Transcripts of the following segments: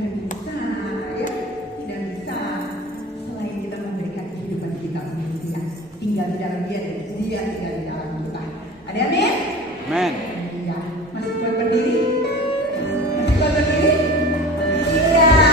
tidak bisa ya, tidak bisa selain kita memberikan kehidupan kita untuk dia, tinggal di dalam dia dan dia tinggal di dalam kita. Ada amin? Amin. Iya. Masih kuat berdiri? Masih kuat berdiri? Iya.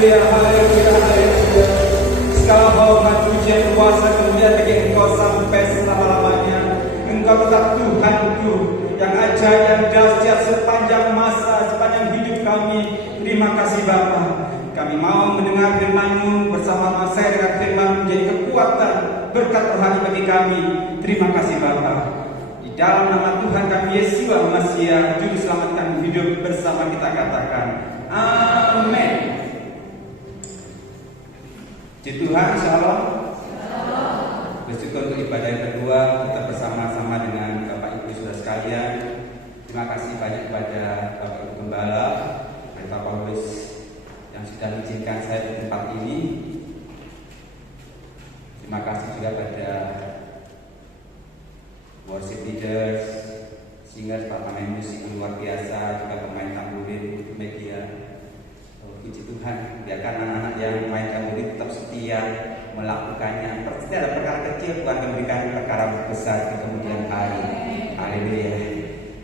Haleluya, haleluya, haleluya. Segala hormat, pujian, kuasa, kemuliaan bagi Engkau sampai selama-lamanya. Engkau tetap Tuhanku yang ajaib, yang dahsyat sepanjang masa, sepanjang hidup kami. Terima kasih Bapa. Kami mau mendengar firman-Mu bersama saya dengan firman menjadi kekuatan, berkat rohani bagi kami. Terima kasih Bapa. Di dalam nama Tuhan kami Yesus Mesias, Juru Selamat kami hidup bersama kita katakan, amin. Puji Tuhan, Shalom. Bersyukur untuk ibadah yang kedua kita bersama-sama dengan Bapak Ibu Saudara sekalian. Terima kasih banyak kepada Bapak Ibu Gembala, Bapak Paulus yang sudah mengizinkan saya di tempat ini. Terima kasih juga pada worship leaders, singers, pemain musik yang luar biasa, juga pemain tamburin, media. Puji Tuhan, biarkan anak-anak yang main tamburin tetap setia melakukannya. Pasti ada perkara kecil, Tuhan memberikan perkara besar di kemudian hari. Haleluya.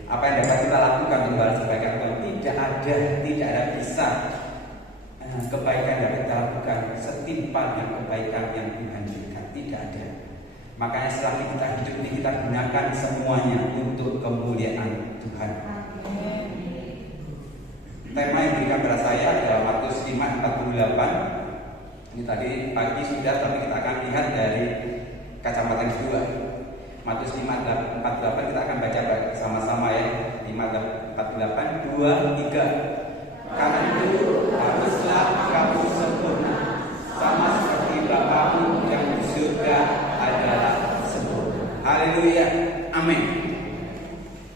Apa yang dapat kita lakukan kembali sebagai Tuhan, tidak ada bisa kebaikan yang kita lakukan setimpal dengan kebaikan yang Tuhan berikan. Tidak ada. Makanya selagi kita hidup ini kita gunakan semuanya untuk kemuliaan Tuhan. Tema yang diberikan kepada saya adalah Matius 5:48. Ini tadi pagi sudah, tapi kita akan lihat dari kacamata yang kedua. Matius 5:48 kita akan baca bersama-sama ya. 5:48, 2, 3. Karena itu haruslah kamu sempurna, sama seperti Bapamu yang di surga adalah sempurna. Haleluya, amin.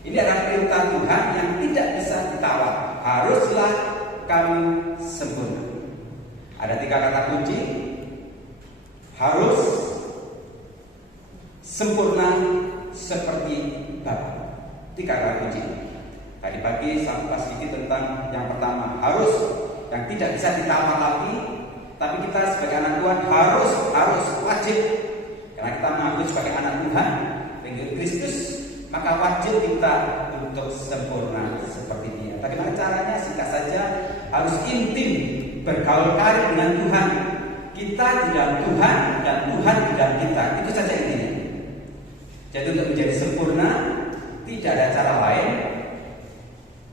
Ini adalah perintah Tuhan yang tidak bisa ditawar. Haruslah kamu sempurna. Ada 3 kata kunci. Harus, sempurna, seperti Bapa. 3 kata kunci. Tadi pagi saya bahas sedikit tentang yang pertama, harus, yang tidak bisa ditawar lagi. Tapi kita sebagai anak Tuhan harus wajib. Karena kita mengaku sebagai anak Tuhan, pengikut Kristus, maka wajib kita untuk sempurna seperti Dia. Bagaimana caranya? Singkat saja, harus intim bergaul karib dengan Tuhan. Kita di dalam Tuhan dan Tuhan di dalam kita. Itu saja intinya. Jadi untuk menjadi sempurna tidak ada cara lain.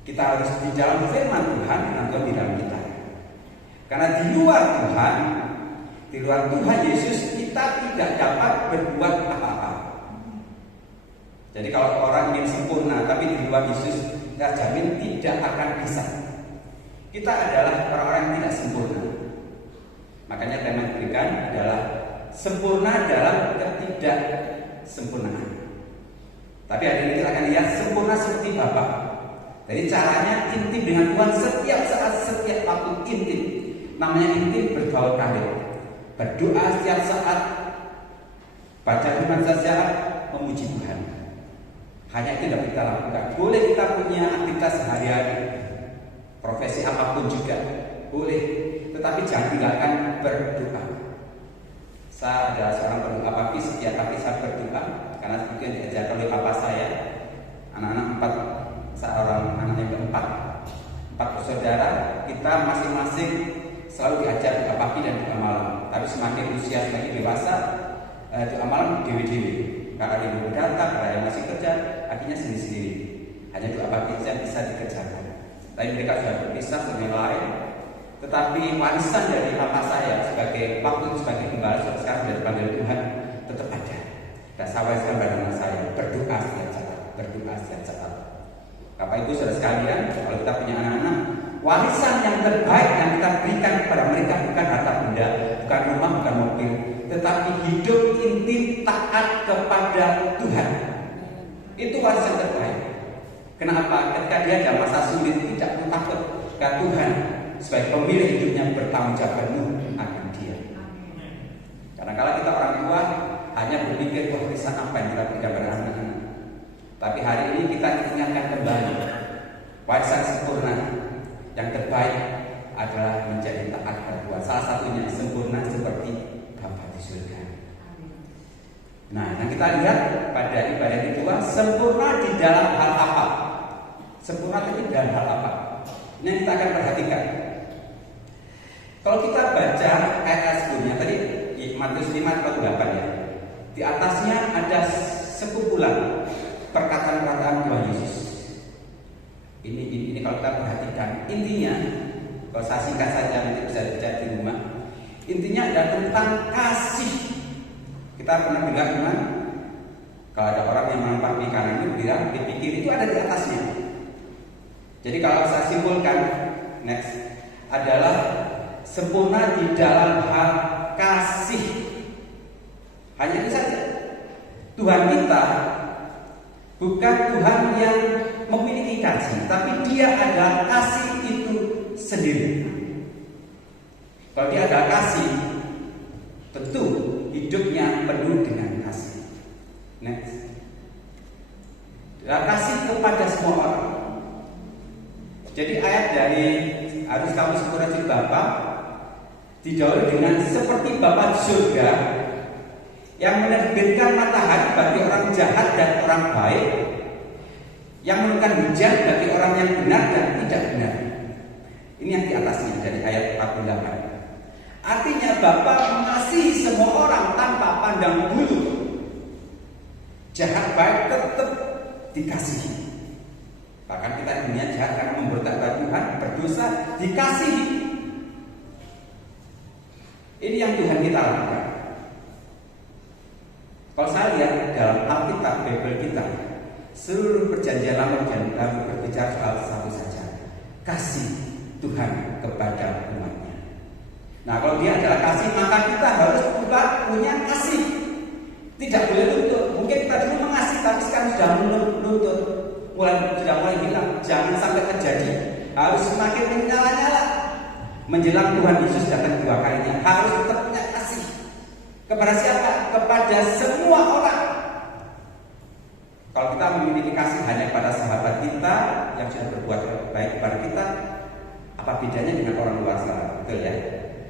Kita harus di dalam firman Tuhan atau di dalam kita. Karena di luar Tuhan Yesus, kita tidak dapat berbuat apa-apa. Jadi kalau orang ingin sempurna tapi di luar Yesus, kita jamin tidak akan bisa. Kita adalah orang-orang yang tidak sempurna. Makanya tema yang diberikan adalah sempurna dalam ketidaksempurnaan. Tapi hari ini kita akan lihat sempurna seperti Bapa. Jadi caranya intim dengan Tuhan setiap saat, setiap waktu intim. Namanya intim bergaul karib. Berdoa setiap saat, baca firman setiap saat, memuji Tuhan. Hanya itu dapat kita lakukan. Boleh kita punya aktivitas sehari-hari, profesi apapun juga boleh, tetapi jangan tinggalkan berdoa. Saya adalah seorang berdoa pagi, setiap pagi saya berdoa karena seperti yang diajarkan oleh papa saya. Anak-anak 4, seorang anak yang keempat, 4 bersaudara, kita masing-masing selalu diajar doa pagi dan doa malam. Tapi semakin usia semakin dewasa, doa malam dewi-dewi. Karena ibu datang, karena yang masih kerja, akhirnya sendiri-sendiri. Hanya doa pagi saja bisa dikerjakan. Tapi mereka sudah berpisah dengan yang lain. Tetapi warisan dari papa saya sebagai gembala sekarang sudah dipanggil Tuhan tetap ada. Dan saya wariskan pada anak saya berdoa setiap saat. Bapak Ibu saudara sekalian, kalau kita punya anak-anak, warisan yang terbaik yang kita berikan kepada mereka bukan harta benda, bukan rumah, bukan mobil, tetapi hidup intim taat kepada Tuhan. Itu warisan terbaik. Kenapa? Ketika dia ada masa sulit, tidak perlu takut kepada Tuhan sebagai pemilik hidupnya bertanggung jawab penuh akan dia. Karena kalau kita orang tua hanya berpikir warisan apa yang kita berikan kepada anak-anak. Tapi hari ini kita ingatkan kembali warisan sempurna yang terbaik adalah menjadi taat kepada Tuhan. Salah satunya sempurna seperti Bapa di surga. Nah, yang kita lihat pada ibadah kedua, sempurna di dalam hal apa? Sempurna itu dalam hal apa? Ini yang kita akan perhatikan. Kalau kita baca ayat sebelumnya tadi Matius 5:8 ya. Di atasnya ada sekumpulan perkataan-perkataan Tuhan Yesus. Ini kalau kita perhatikan, intinya kalau saya singkat saja nanti bisa baca di rumah. Intinya adalah tentang kasih. Kita pernah bilang teman, kalau ada orang yang menampar di kanan itu bilang dipikir itu ada di atasnya. Jadi kalau saya simpulkan next adalah sempurna di dalam hal kasih. Hanya itu saja. Tuhan kita bukan Tuhan yang memiliki kasih, tapi Dia adalah kasih itu sendiri. Kalau Dia adalah kasih, tentu hidupnya penuh dengan kasih. Next. Kasih kepada semua orang. Jadi ayat dari harus kamu sempurna seperti Bapa dijawab dengan seperti Bapa di surga yang menerbitkan matahari bagi orang jahat dan orang baik, yang menurunkan hujan bagi orang yang benar dan tidak benar. Ini yang di atasnya dari ayat 48. Artinya Bapa mengasihi semua orang tanpa pandang bulu. Jahat baik tetap dikasihi. Bahkan kita dunia jahat karena memberontak pada Tuhan, berdosa, dikasihi. Ini yang Tuhan kita lakukan. Kalau saya lihat dalam Alkitab Bible kita, seluruh perjanjian lama dan baru berbicara soal satu saja, kasih Tuhan kepada umatnya. Nah, kalau Dia adalah kasih, maka kita harus punya kasih. Tidak boleh nuntut. Mungkin kita dulu mengasihi, tapi sekarang sudah menuntut. Sudah mulai hilang. Jangan sampai terjadi. Harus semakin menyala-nyala. Menjelang Tuhan Yesus datang kedua kalinya, harus tetap punya kasih. Kepada siapa? Kepada semua orang. Kalau kita memiliki kasih hanya kepada sahabat kita yang sudah berbuat baik kepada kita, apa bedanya dengan orang luar sana? Betul ya?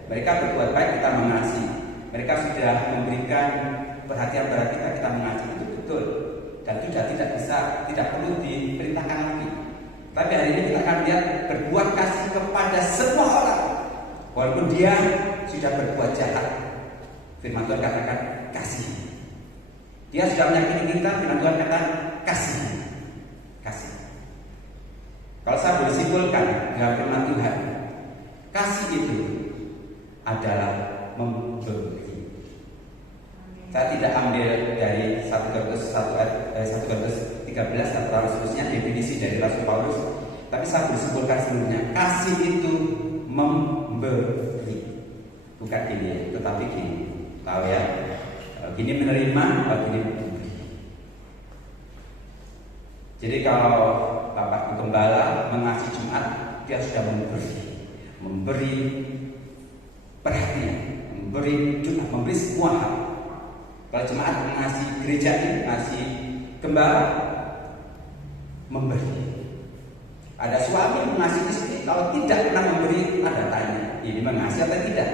Mereka berbuat baik, kita mengasihi. Mereka sudah memberikan perhatian pada kita, kita mengasihi. Itu betul. Dan sudah tidak perlu diperintahkan lagi. Tapi hari ini kita akan lihat berbuat kasih kepada semua orang, walaupun dia sudah berbuat jahat. Firman Tuhan katakan kasih. Dia sudah menyakiti kita, firman Tuhan katakan kasih. Kasih. Kalau saya boleh simpulkan dalam firman Tuhan, kasih itu adalah memberi. Saya tidak ambil dari 1 Korintus 13 atau seterusnya definisi dari Rasul Paulus, tapi saya bersimpulkan seluruhnya. Kasih itu memberi, bukan ini, tetapi gini. Tahu ya? Gini menerima, gini memberi. Jadi kalau Bapak Gembala mengasihi Jumat, dia sudah memberi perhatian, memberi doa, memberi semua hal. Kalau jemaat mengasihi gereja ini, mengasihi gembala, memberi. Ada suami mengasihi istri, kalau tidak pernah memberi, ada tanya, ini mengasihi atau tidak?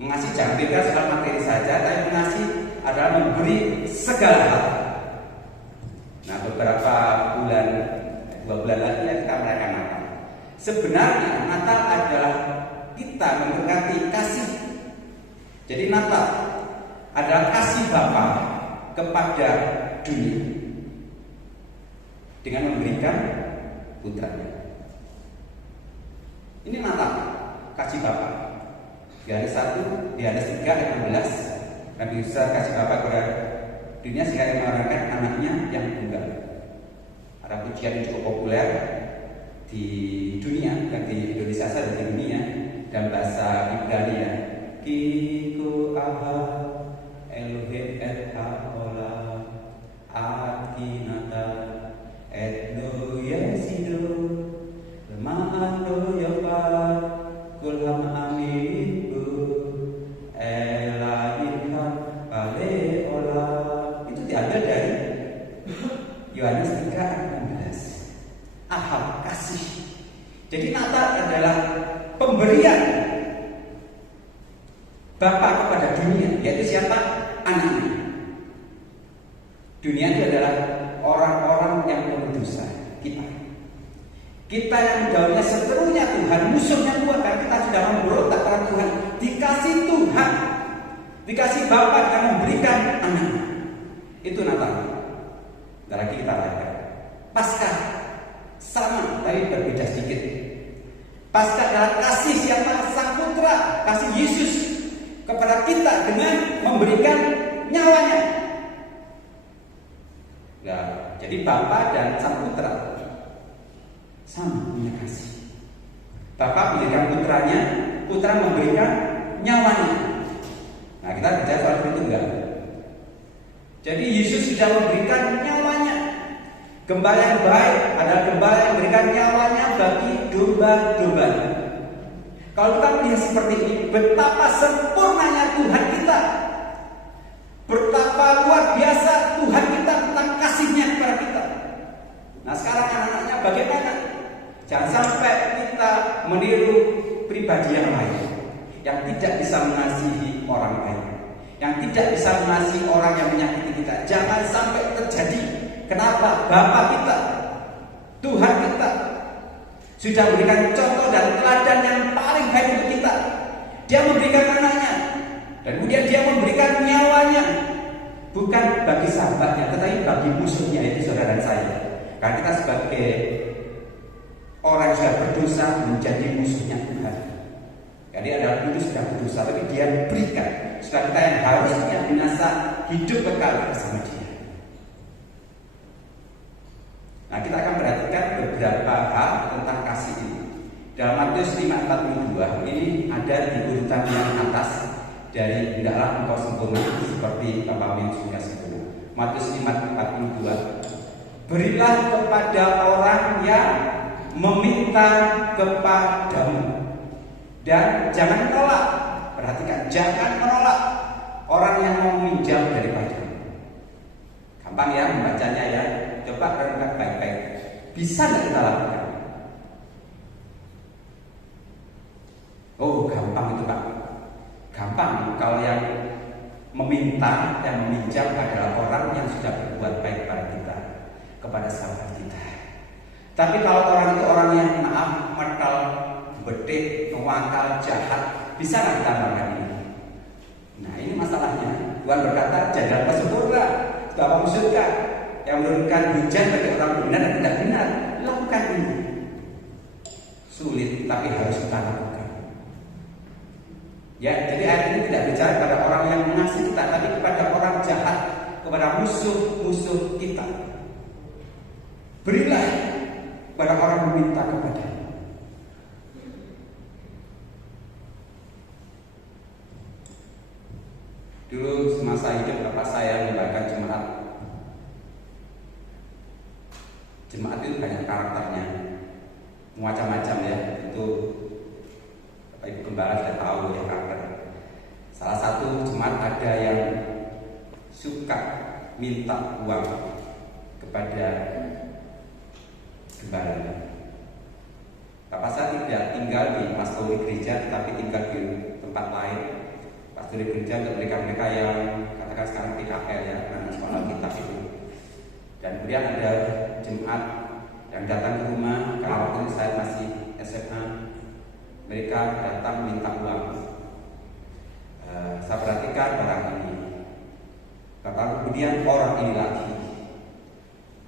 Mengasihi jangan bebas soal materi saja, tapi mengasihi adalah memberi segala hal. Nah, beberapa bulan, 2 bulan lagi ya kita merayakan Natal. Sebenarnya Natal adalah kita memberkati kasih. Jadi Natal adalah kasih Bapa kepada dunia dengan memberikan putranya. Ini Natal, kasih Bapa. Di hari 1, di hari 3 ayat 16, Nabi Musa kasih Bapa kepada dunia sehingga mengarahkan anaknya yang tunggal. Ada pujian yang cukup populer di dunia dan di Indonesia saja, di dunia dalam bahasa Ibrani ya. Kiku Ahad Elohim et haolam Akinata et no yesido Lemah do yopa Kulham aminu Elahinkan Kale olam. Itu diambil dari Yohanes 3:16. Ahad, kasih. Jadi Natal adalah pemberian Bapa kepada dunia, yaitu siapa? Anaknya. Dunia itu adalah orang-orang yang penuh dosa, kita. Kita yang jauhnya seterunya Tuhan, musuhnya Tuhan, karena kita sudah memberontak pada Tuhan. Dikasih Tuhan, dikasih Bapa yang memberikan anak. Itu Natal. Ntar lagi kita rayakan. Paskah sama tapi berbeda sedikit. Paskah adalah kasih siapa? Sang Putra, kasih Yesus kepada kita dengan memberikan nyawanya. Nah, jadi Bapa dan Sang Putra sama punya kasih. Bapa memberikan putranya, putra memberikan nyawanya. Nah, kita bicara soal itu enggak. Jadi Yesus sudah memberikan nyawanya. Gembala yang baik adalah gembala yang memberikan nyawanya bagi domba-domba. Kalau kita melihat seperti ini, betapa sempurnanya Tuhan kita, betapa luar biasa Tuhan kita tentang kasihnya kepada kita. Nah, sekarang anak-anaknya bagaimana? Jangan sampai kita meniru pribadi yang lain, yang tidak bisa mengasihi orang lain, yang tidak bisa mengasihi orang yang menyakiti kita. Jangan sampai terjadi. Kenapa? Bapa kita, Tuhan kita sudah memberikan contoh dan teladan yang paling baik untuk kita. Dia memberikan anaknya, dan kemudian dia memberikan nyawanya, bukan bagi sahabatnya, tetapi bagi musuhnya, itu saudara dan saya. Karena kita sebagai orang yang sudah berdosa menjadi musuhnya Tuhan. Jadi adalah itu sudah berdosa, tapi dia berikan supaya kita yang harusnya binasa hidup kekal bersama dia. Nah, kita akan perhatikan beberapa hal tentang kasih ini. Dalam Matius 5:42 ini ada di urutan yang atas dari hendaklah engkau sempurna seperti Bapamu yang sudah sempurna. Matius 5:42. Berilah kepada orang yang meminta kepadamu dan jangan menolak. Perhatikan, jangan menolak orang yang mau meminjam daripadamu. Gampang ya membacanya ya. Coba renungkan baik-baik. Bisa nggak kita lakukan? Oh, gampang itu Pak. Gampang kalau yang meminta dan meminjam adalah orang yang sudah berbuat baik pada kita, kepada sahabat kita. Tapi kalau orang itu orang yang maaf, metal, bedek, mewakal, jahat, bisa nggak kita lakukan ini? Nah, ini masalahnya. Tuhan berkata, jadilah sempurna, Bapa surga yang menurunkan hujan bagi orang benar dan tidak benar. Lakukan ini. Sulit, tapi harus kita lakukan. Ya, jadi ayat ini tidak bicara kepada orang yang mengasihi kita, tapi kepada orang jahat, kepada musuh-musuh kita. Berilah kepada orang meminta kepada. Dulu semasa hidup bapak saya membagikan jemaat. Jemaat itu banyak karakternya, macam-macam ya. Itu Bapak Ibu Gembala sudah tahu ya karakter. Salah satu jemaat ada yang suka minta uang kepada gembala. Bapak saya tidak tinggal di pastori gereja, tapi tinggal di tempat lain. Pastori gereja untuk mereka yang katakan sekarang PKL ya, anak sekolah kitab itu. Dan kemudian ada jemaat yang datang ke rumah, karena waktu itu saya masih SMA. Mereka datang minta uang. Saya perhatikan barang ini. Kemudian orang ini lagi.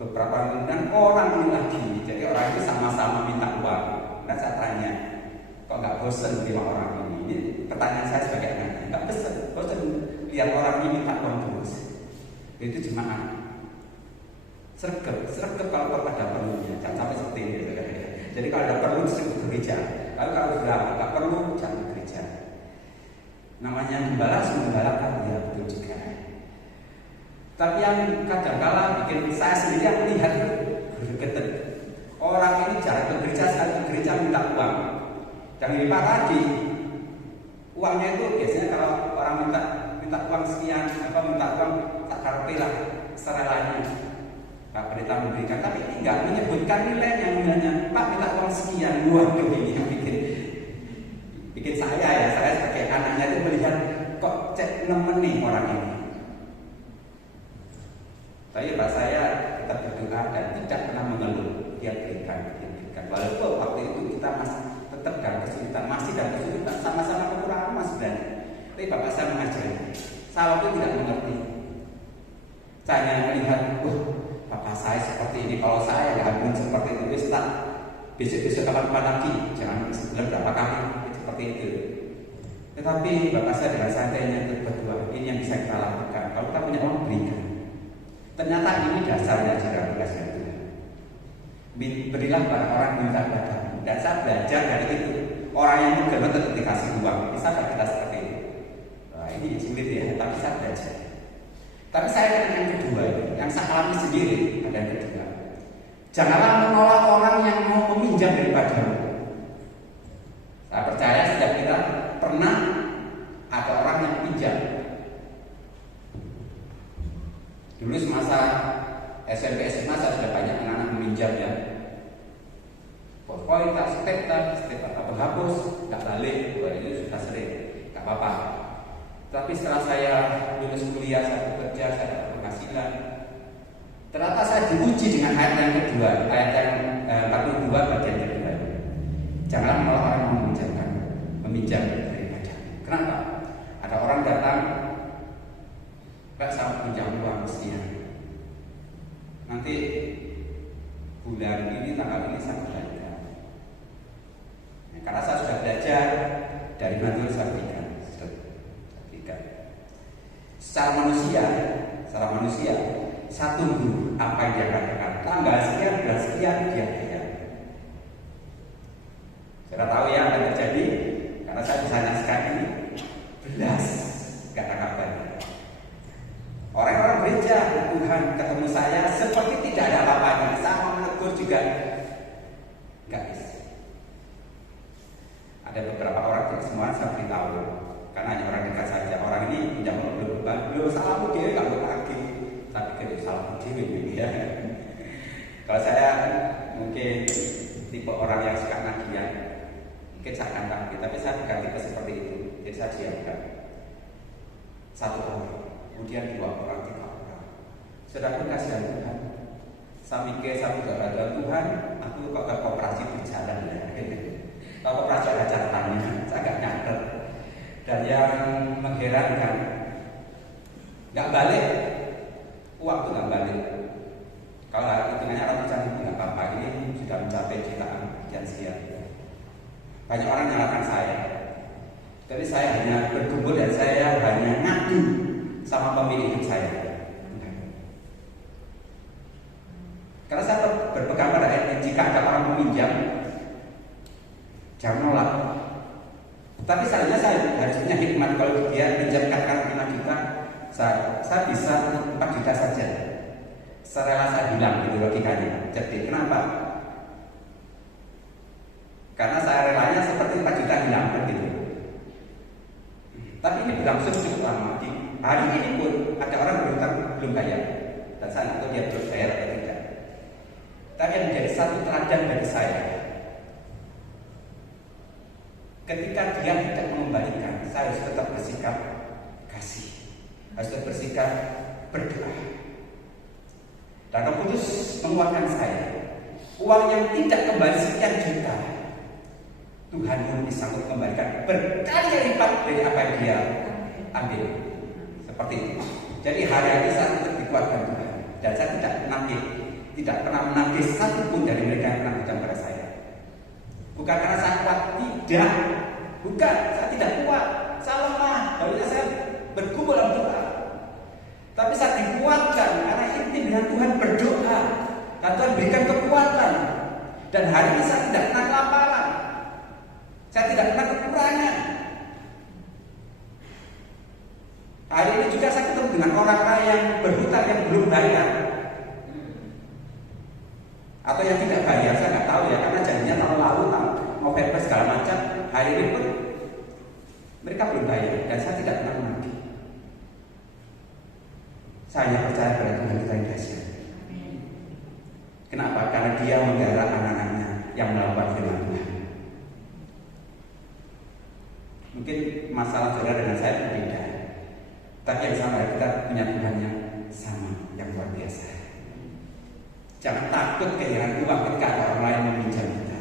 Beberapa kemudian orang ini lagi. Jadi orang itu sama-sama minta uang. Dan saya tanya, kok nggak bosan terima orang ini? Ini pertanyaan saya sebagai anak. Nggak bosan lihat orang ini minta uang terus. Itu jemaat. Sergap kalau ada perlunya, jangan sampai seperti ini. Jadi kalau ada perlu sering ke gereja. Kalau sudah nggak perlu jangan ke gereja. Namanya gembala, menggembalakan ya betul juga. Tapi yang kadang-kala bikin saya sendiri yang melihat gregetan. Orang ini jarang ke gereja, sekali ke gereja minta uang. Dan lebih parah lagi, uangnya itu biasanya kalau orang minta uang sekian, minta uang tak karepe lah, serelanya. Pak Pendeta memberikan, tapi ini enggak menyebutkan nilainya. Pak minta uang sekian. Waduh, ini yang bikin saya sebagai anaknya itu melihat kok cek nemenin orang ini. Tapi Pak saya tetap berdoa dan tidak pernah mengeluh. Dia berikan. Walaupun waktu itu kita masih tetap dalam kesulitan, masih dalam kesulitan, sama-sama kekurangan mas sebenarnya. Tapi bapak saya mengajari. Saya waktu itu tidak mengerti. Saya hanya melihat, bapak saya seperti ini. Kalau saya gabung seperti itu, Ustaz, besok-besok kapan lagi? Jangan sebelum berapa kali seperti itu. Tetapi bapak saya dengan santainya berdua, ini yang bisa kita lakukan. Kalau kita punya uang, berikan. Ternyata ini dasarnya ajaran kasih Tuhan. Berilah pada orang yang minta padamu. Dan saya belajar dari itu. Orang yang mungkin tetap dikasih uang, bisa kita seperti itu. Nah, ini sulit ya, tapi saya belajar. Tapi saya dengan yang kedua, yang saya alami sendiri, ada yang kedua. Janganlah menolak orang yang mau meminjam daripadamu. Saya percaya setiap kita pernah ada orang yang pinjam. Dulu semasa SMP SMA saya sudah banyak anak-anak meminjam ya. PowerPoint, step atau penghapus, nggak balik, itu sudah sering, nggak apa-apa. Tapi setelah saya lulus kuliah, saya bekerja, saya dapat penghasilan. Ternyata saya diuji dengan ayat yang kedua, ayat yang 42 bagian kedua. Janganlah menolak orang yang meminjam daripada. Kenapa? Ada orang datang, Pak, saya pinjam uang sekian. Nanti bulan ini, tanggal ini saya berikan. Nah, karena saya sudah belajar dari mana saya berikan. Secara manusia, saya tunggu apa yang dia katakan. Tanggal sekian, bulan sekian, dia bayar. Saya tahu ya akan terjadi, karena saya bisa nyaksikan ini. Belas, gak ada kabar. Orang-orang gereja, Tuhan ketemu saya seperti tidak ada apa-apanya. Saya mau menegur juga, gak bisa. Ada beberapa orang, tidak semua saya beritahu. Karena hanya orang dekat saja. Orang ini pinjam belum salahmu dia nggak mau lagi, tapi kalau salahmu dia ya. Kalau saya mungkin tipe orang yang suka nagihan, mungkin saya akan tagih, tapi saya bukan tipe seperti itu. Jadi saya diamkan satu orang, kemudian 2 orang, 3 orang. Sudah pun kasihan Tuhan. Saya mikir saya berdoa Tuhan, aku kok ke koperasi berjalan ya. Kalau koperasi ada catatannya, saya nggak nyadar. Dan yang mengherankan, nggak balik, uang itu nggak balik. Kalau hitungannya ratusan ribu nggak apa-apa, ini sudah mencapai jutaan sekian. Banyak orang nyalakan saya, tapi saya hanya berkumpul dan saya hanya ngadu sama pemilik hidup saya. Karena saya berpegang pada ayat, jika ada orang meminjam, jangan nolak. Tapi seharusnya saya harus punya hikmat. Kalau dia pinjam katakan 5 juta, saya bisa 4 juta saja. Serela saya bilang gitu logikanya. Jadi kenapa? Karena saya relanya seperti 4 juta hilang gitu. Tapi ini berlangsung cukup lama. Di hari ini pun ada orang berhutang belum bayar, dan saya nggak tahu dia belum bayar atau tidak. Tapi yang menjadi satu teladan bagi saya, ketika dia tidak mengembalikan, saya harus tetap bersikap kasih, harus tetap bersikap berdoa. Dan Roh Kudus menguatkan saya. Uang yang tidak kembali sekian juta, Tuhan pun bisa kembalikan berkali lipat dari apa yang dia ambil. Seperti itu. Jadi hari-hari saya tetap dikuatkan Tuhan. Dan saya tidak pernah menagih satupun dari mereka yang pernah hutang pada saya. Bukan karena saya kuat, tidak. Bukan, saya tidak kuat, saya lemah. Lalu saya berkumpul dalam doa. Tapi saya dikuatkan karena intim dengan Tuhan berdoa. Dan Tuhan berikan kekuatan. Dan hari ini saya tidak pernah kelaparan. Saya tidak pernah kekurangan. Hari ini juga saya ketemu dengan orang-orang yang berhutang yang belum bayar. Atau yang tidak bayar, saya nggak tahu ya, karena janjinya tahun lalu, November segala macam. Hari ini pun mereka belum bayar dan saya tidak pernah menagih. Saya hanya percaya pada Tuhan kita yang dahsyat. Kenapa? Karena Dia menggarap anak-anaknya yang melakukan firman Tuhan. Mungkin masalah saudara dengan saya berbeda, tapi yang sama, kita punya Tuhan yang sama, yang luar biasa. Jangan takut kehilangan uang ketika ada orang lain meminjam kita.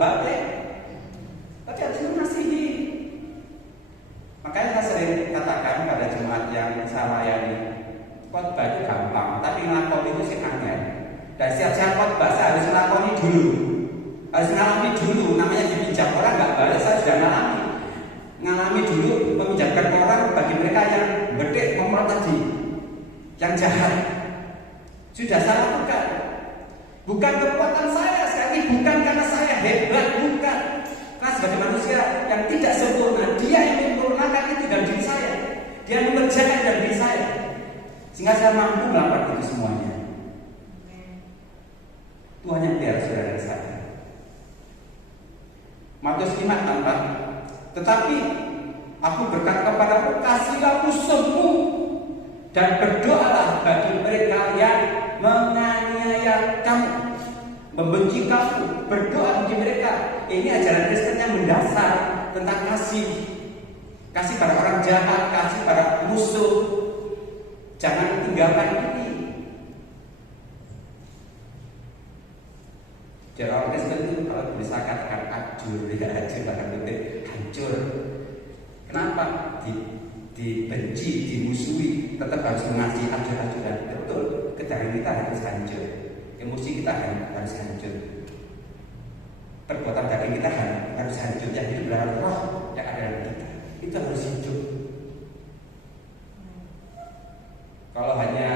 balik, tapi harus mengasihi. Makanya saya sering katakan pada jemaat yang saya layani, khotbah itu gampang, tapi ngelakoni itu sih angel. Dan siap-siap khotbah saya harus ngelakoni dulu, harus ngalami dulu. Namanya dipinjam orang nggak balik, saya sudah ngalami dulu meminjamkan orang bagi mereka yang bedek ngomong tadi, yang jahat. Sudah saya lakukan. Bukan kekuatan saya, sekali bukan karena saya hebat, bukan. Karena sebagai manusia yang tidak sempurna, dia yang menyempurnakan itu dalam diri saya. Dia mengerjakan dalam diri saya, sehingga saya mampu melakukan itu semuanya. Tuhan yang biar saudara saya. Matius 5:4. Tetapi aku berkata kepadamu, kasihlah musuhmu dan berdoalah bagi mereka yang menganiaya kamu, membenci kamu, berdoa bagi mereka. Ini ajaran Kristen yang mendasar tentang kasih. Kasih pada orang jahat, kasih pada musuh. Jangan tinggalkan ini. Jadi orang Kristen itu kalau bisa katakan hancur, ya hancur, hancur. Kenapa? Dibenci, dimusuhi, tetap harus mengasihi, hancur-hancuran. Betul, kedatangan kita harus hancur, emosi kita harus hancur, perbuatan daging kita harus hancur. Yang hidup dalam roh yang ada dalam kita itu harus hidup. Kalau hanya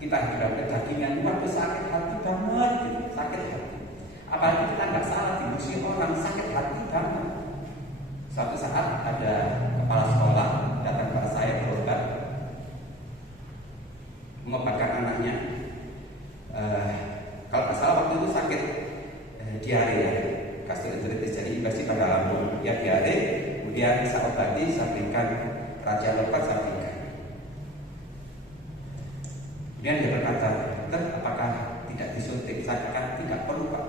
kita hidup dalam kedagingan, waduh sakit hati banget, sakit hati. Apalagi kita nggak salah dimusuhi orang, sakit hati banget. Suatu saat ada kepala sekolah datang kepada saya berobat, mengobatkan anaknya. Kalau nggak salah waktu itu sakit diare ya, gastroenteritis, jadi infeksi pada lambung. Ya diare, kemudian saya obati, saya berikan raja obat, saya berikan. Kemudian dia berkata, dokter, apakah tidak disuntik? Saya katakan tidak perlu Pak.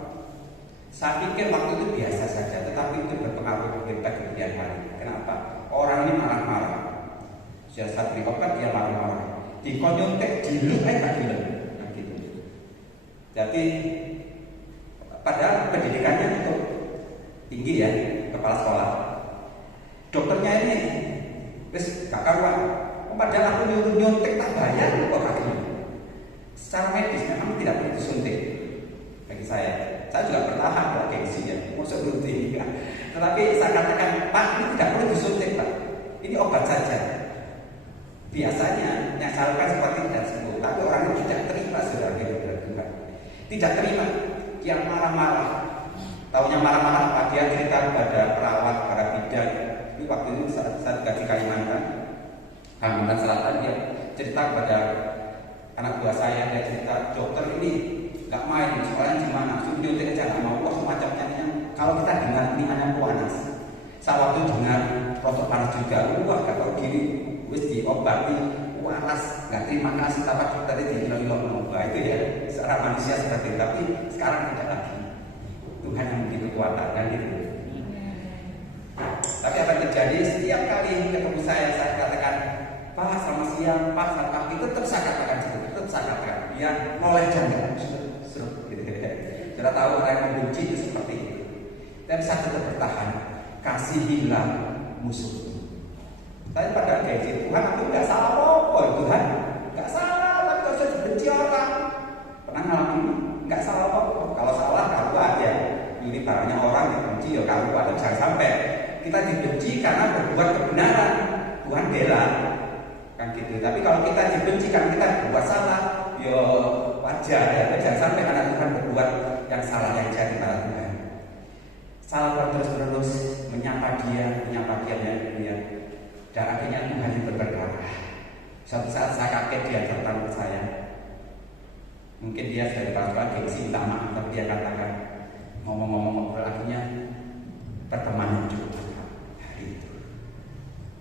Saya pikir waktu itu biasa saja, tetapi itu berpengaruh hebat kemudian hari. Kenapa? Orang ini marah-marah. Sudah saya beri obat, dia marah-marah. Dikonyontek, diluk aja gila. Nah gitu. Jadi padahal pendidikannya itu tinggi ya, kepala sekolah. Dokternya ini wis gak karuan. Padahal aku nyontek tak bayar kok kakinya. Secara medis memang tidak perlu disuntik bagi saya. Saya juga bertahan pada gengsinya, mau suntik. Tetapi saya katakan, Pak, ini tidak perlu disuntik, Pak. Ini obat saja. Biasanya yang saya lakukan seperti tidak sembuh, tapi orang itu tidak terima, saudara Tuhan. Tidak terima, dia marah-marah. Taunya marah-marah apa? Dia cerita kepada perawat, para bidan. Ini waktu itu saat di Kalimantan Selatan, dia cerita kepada anak buah saya, dia cerita, dokter ini gak main, soalnya gimana? Sudah aja gak mau, wah semacamnya. Kalau kita dengar ini hanya panas. Saya waktu dengar rotok panas juga, wah gak tahu diri, wis diobati, waras, gak terima kasih, tapi tadi dihilo-hilo mengubah. Itu ya, secara manusia seperti itu, tapi sekarang tidak lagi. Tuhan yang memberi kekuatan dan itu. Tapi apa yang terjadi? Setiap kali ketemu saya katakan, Pak selamat siang, Pak selamat pagi, tetap saya katakan gitu, tetap saya katakan. Dia noleh jangan, seru gitu. Kita tahu orang yang membenci itu seperti itu. Dan saya tetap bertahan, kasihilah musuh. Tapi pada gaji Tuhan, aku nggak salah apa Tuhan, nggak salah, tapi kalau saya dibenci orang, pernah ngalamin nggak salah apa? Kalau salah kamu aja, ini barangnya orang yang benci ya kamu ada, jangan sampai kita dibenci karena berbuat kebenaran, Tuhan bela. Kan gitu. Tapi kalau kita dibenci karena kita berbuat salah, ya wajar ya. Jangan sampai karena Tuhan berbuat yang salah, yang jahat pada Tuhan. Salah terus-menerus menyapa dia yang dia. Dan akhirnya Tuhan itu berdarah. Suatu saat saya kaget dia tertawa saya. Mungkin dia sudah dipakai gengsi minta maaf, tapi dia katakan ngomong-ngomong akhirnya pertemanan cukup hari itu.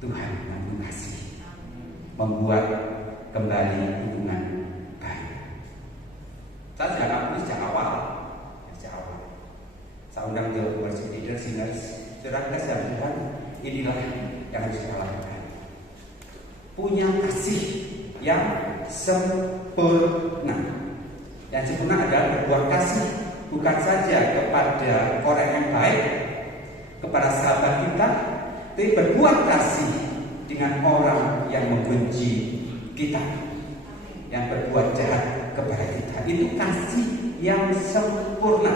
Tuhan mengasihi, membuat kembali hubungan baik. Saya sudah ngakui sejak awal. Saya undang the worship leader, singers, saudara dan Tuhan, inilah yang harus kita lakukan. Punya kasih yang sempurna. Yang sempurna adalah berbuat kasih bukan saja kepada orang yang baik, kepada sahabat kita, tapi berbuat kasih dengan orang yang membenci kita, yang berbuat jahat kepada kita. Itu kasih yang sempurna.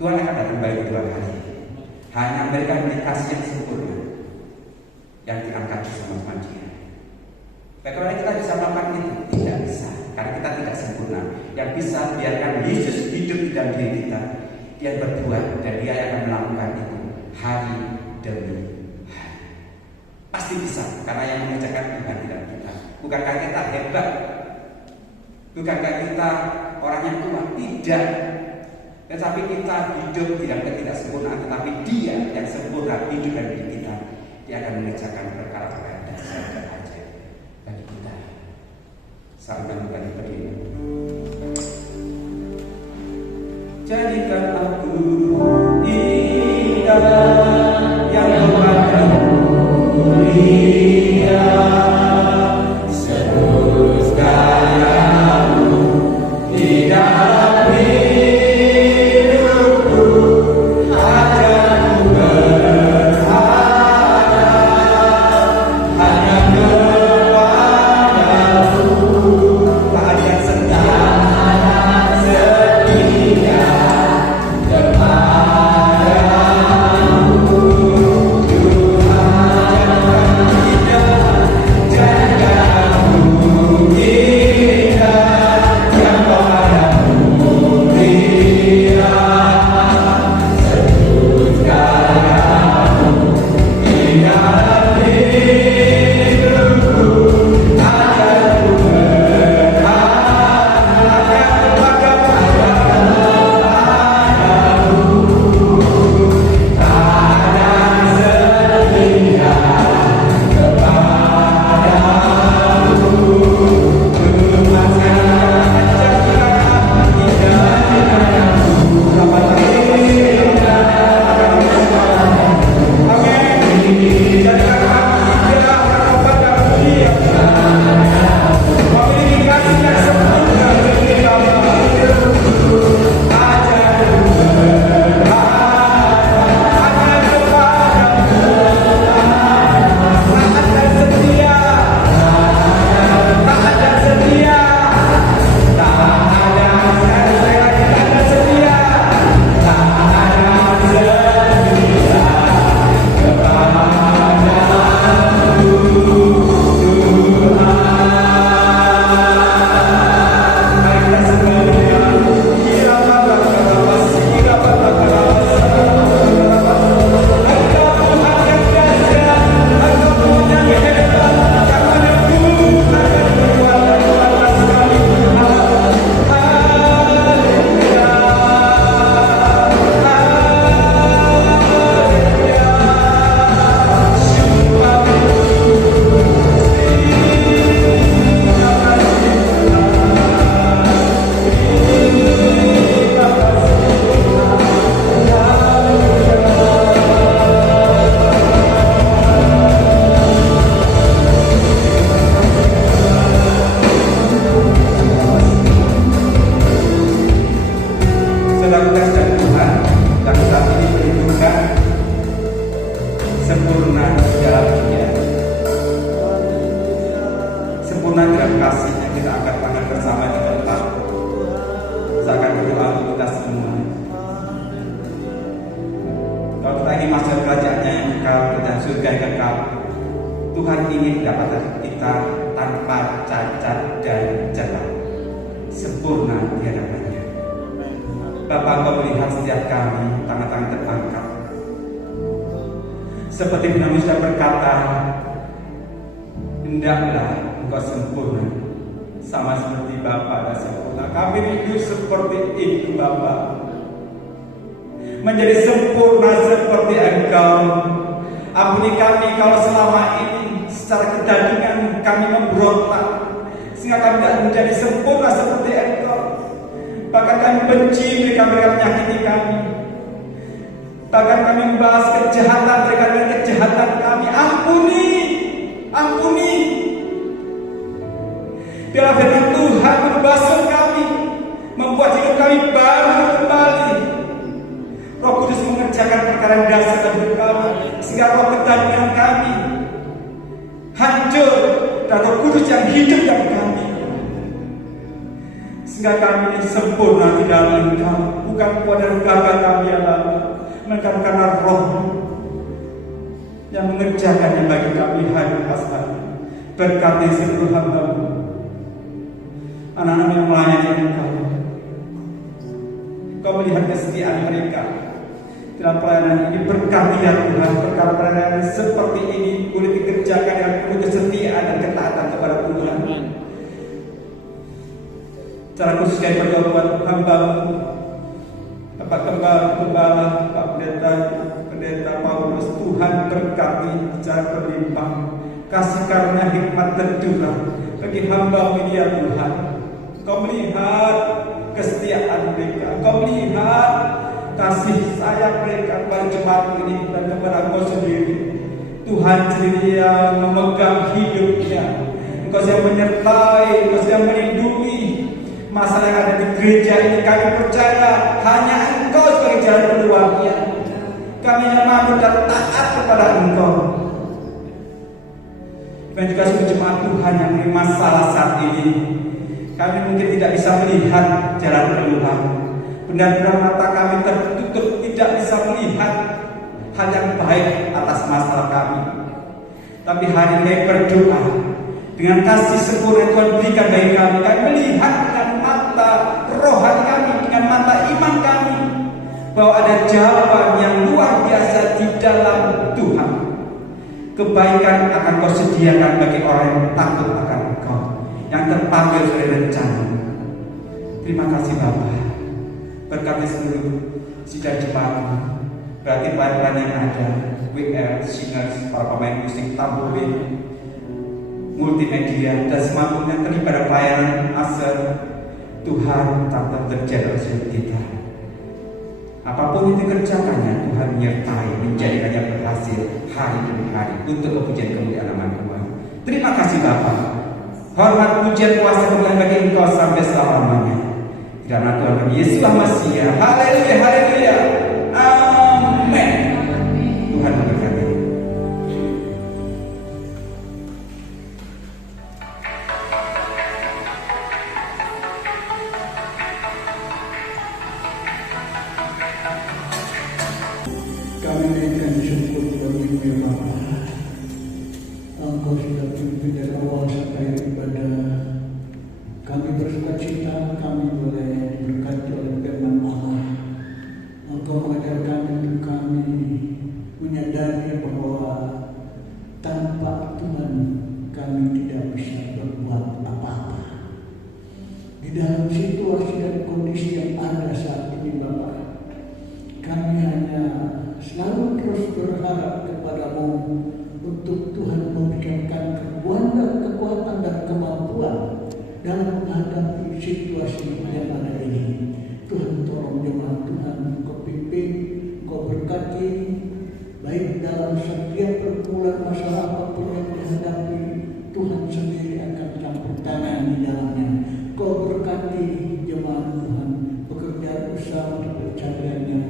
Tuhan akan datang balik dua kali. Hanya mereka memiliki kasih yang sempurna yang diangkat bersama-sama Dia. Bagaimana kita bisa melakukan itu? Tidak bisa, karena kita tidak sempurna. Yang bisa biarkan Yesus hidup di dalam diri kita. Dia berbuat dan Dia akan melakukan itu hari demi hari. Pasti bisa, karena yang mengerjakan Tuhan tidak kita. Bukankah kita hebat? Bukankah kita orang yang kuat? Tidak. Tetapi kita hidup tidak sempurna, tetapi Dia yang sempurna hidup dalam diri kita. Dia akan mengerjakan perkara-perkara yang dahsyat dan ajaib bagi kita. Sampai kembali berdiri. Jadikan aku indah yang kepadamu mulia, seluruh karyamu di dalam hidupku, hajatku berharap hanya kepadamu, hanya setia seperti firman Tuhan berkata, hendaklah engkau sempurna sama seperti Bapa dan sempurna. Kami rindu seperti itu Bapa, menjadi sempurna seperti Engkau. Ampuni kami kalau selama ini secara kedagingan kami memberontak, sehingga kami tidak menjadi sempurna seperti Engkau. Bahkan kami benci mereka-mereka menyakiti kami. Bahkan kami membahas kejahatan mereka dengan kejahatan kami. Ampuni, ampuni. Biarlah firman Tuhan membasuh kami, membuat hidup kami baru kami sempurna di dalam Engkau, bukan kuat dan gagah kami ya Bapa, melainkan karena Roh yang mengerjakannya bagi kami hari asal. Berkati seluruh hamba-Mu, anak-anak yang melayani Engkau. Kau melihat kesetiaan mereka dalam pelayanan ini. Berkati ya Tuhan, perkara pelayanan seperti ini boleh dikerjakan dengan penuh kesetiaan dan ketaatan kepada Tuhan. Secara khusus kami berdoa buat hamba-Mu, Bapak Gembala, Pak Pendeta Paulus. Tuhan berkati secara berlimpah, kasih karunia hikmat tercurah bagi hamba-Mu ini ya Tuhan. Kau melihat kesetiaan mereka, Kau melihat kasih sayang mereka kepada jemaat ini dan kepada Engkau sendiri. Tuhan sendiri yang memegang hidupnya, Engkau yang menyertai, Engkau yang melindungi masalah yang ada di gereja ini. Kami percaya hanya Engkau sebagai jalan keluarnya. Kami hanya mampu dan taat kepada Engkau. Dan juga seluruh jemaat Tuhan yang memiliki masalah saat ini, kami mungkin tidak bisa melihat jalan keluar. Benar-benar mata kami tertutup, tidak bisa melihat hal yang baik atas masalah kami. Tapi hari ini berdoa, dengan kasih sempurna Tuhan berikan bagi kami, kami melihat dengan mata rohani kami, dengan mata iman kami, bahwa ada jawaban yang luar biasa di dalam Tuhan. Kebaikan akan Kau sediakan bagi orang yang takut akan Engkau, yang terpanggil oleh rencana. Terima kasih Bapa. Berkati seluruh sidang jemaat. Berarti pelayan yang ada, WL, singers, para pemain musik, tamborin, multimedia, dan semua yang terlibat pada pelayanan aser. Tuhan tetap terjaga hidup kita. Apapun yang dikerjakannya, Tuhan menyertai, menjadikannya berhasil hari demi hari untuk kepujian kemuliaan nama Tuhan. Terima kasih Bapa. Hormat, pujian, kuasa, kemuliaan bagi Engkau sampai selama-lamanya. Di dalam nama Tuhan Yesus Mesias. Haleluya, haleluya. Amin. Tuhan memberkati. Kami naikkan syukur bagi-Mu ya Bapa. Engkau sudah pimpin dari awal sampai ibadah. Kami bersukacita, kami boleh diberkati oleh firman Allah. Engkau mengajarkan kami menyadari bahwa tanpa Tuhan kami tidak bisa berbuat apa-apa. Di dalam situasi dan kondisi yang ada saat ini Bapa, kami hanya selalu terus berharap kepada-Mu untuk Tuhan memberikan kekuatan dan kemampuan dalam menghadapi situasi yang ada ini. Tuhan tolong jemaat Tuhan, Kau pimpin, Kau berkati, baik dalam setiap pergumulan masalah apapun yang dihadapi, Tuhan sendiri akan campur tangan di dalamnya. Kau berkati jemaat Tuhan, pekerjaan usaha untuk pencariannya,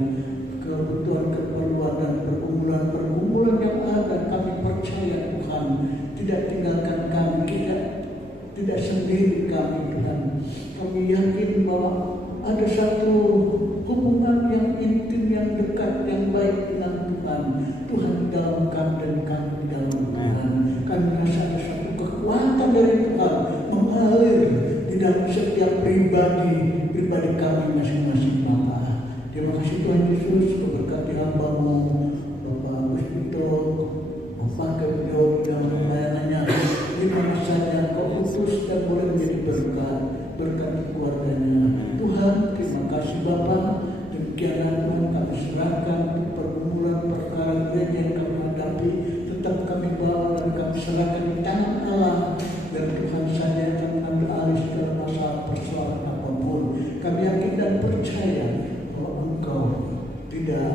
kebutuhan keperluan dan pergumulan yang ada. Kami percaya Tuhan tidak tinggalkan kami, tidak sendiri kami Tuhan. Kami yakin bahwa ada satu hubungan yang intim, yang dekat, yang baik dengan Tuhan. Tuhan di dalam kami dan kami di dalam Tuhan. Kami merasa ada satu kekuatan dari Tuhan mengalir di dalam setiap pribadi kami masing-masing Bapa. Terima kasih Tuhan Yesus, Kau berkati hamba-Mu Bapak Puspito, memfahamkan beliau dalam pelayanannya di mana saja Kau utus dan boleh menjadi berkat, berkati keluarganya. Tuhan, terima kasih Bapa. Demikianlah Tuhan kami serahkan pergumulan perkara gereja yang kami hadapi, tetap kami bawa dan kami serahkan di tangan Allah, dan Tuhan saja yang akan mengambil alih segala masalah persoalan apapun. Kami yakin dan percaya bahwa Engkau tidak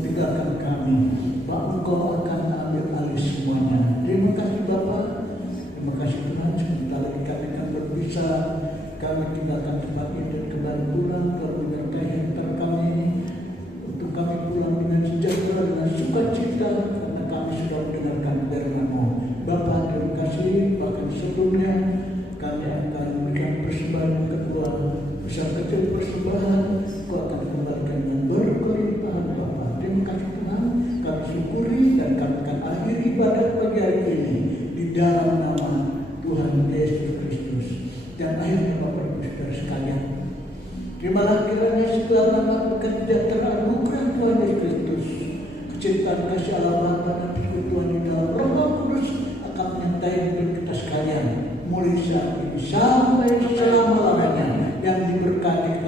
tinggalkan kami, bahwa Engkau akan ambil alih semuanya. Terima kasih Bapa. Terima kasih Tuhan. Sebentar lagi kami akan berpisah. Kami tinggalkan tempat ini dan kembali pulang ke menyertai hantar kami ini, untuk kami pulang dengan sejahtera, dengan sukacita, karena kami sudah mendengarkan firman-Mu. Bapa, terima kasih. Bahkan sebelumnya kami akan memberikan persembahan kedua hasil persembahan Kau akan kembalikan dengan berkelimpahan Bapa. Terima kasih Tuhan, kami syukuri dan kami akan akhiri ibadah pagi hari ini di dalam nama Tuhan Yesus Kristus. Dan akhirnya Bapak Ibu Saudara sekalian, terimalah kiranya segala nama berkat sejahtera anugerah Tuhan Yesus Kristus, kecintaan kasih Allah Bapa dan persekutuan di dalam Roh Kudus akan menyertai hidup kita sekalian mulai saat ini sampai selama-lamanya, yang diberkati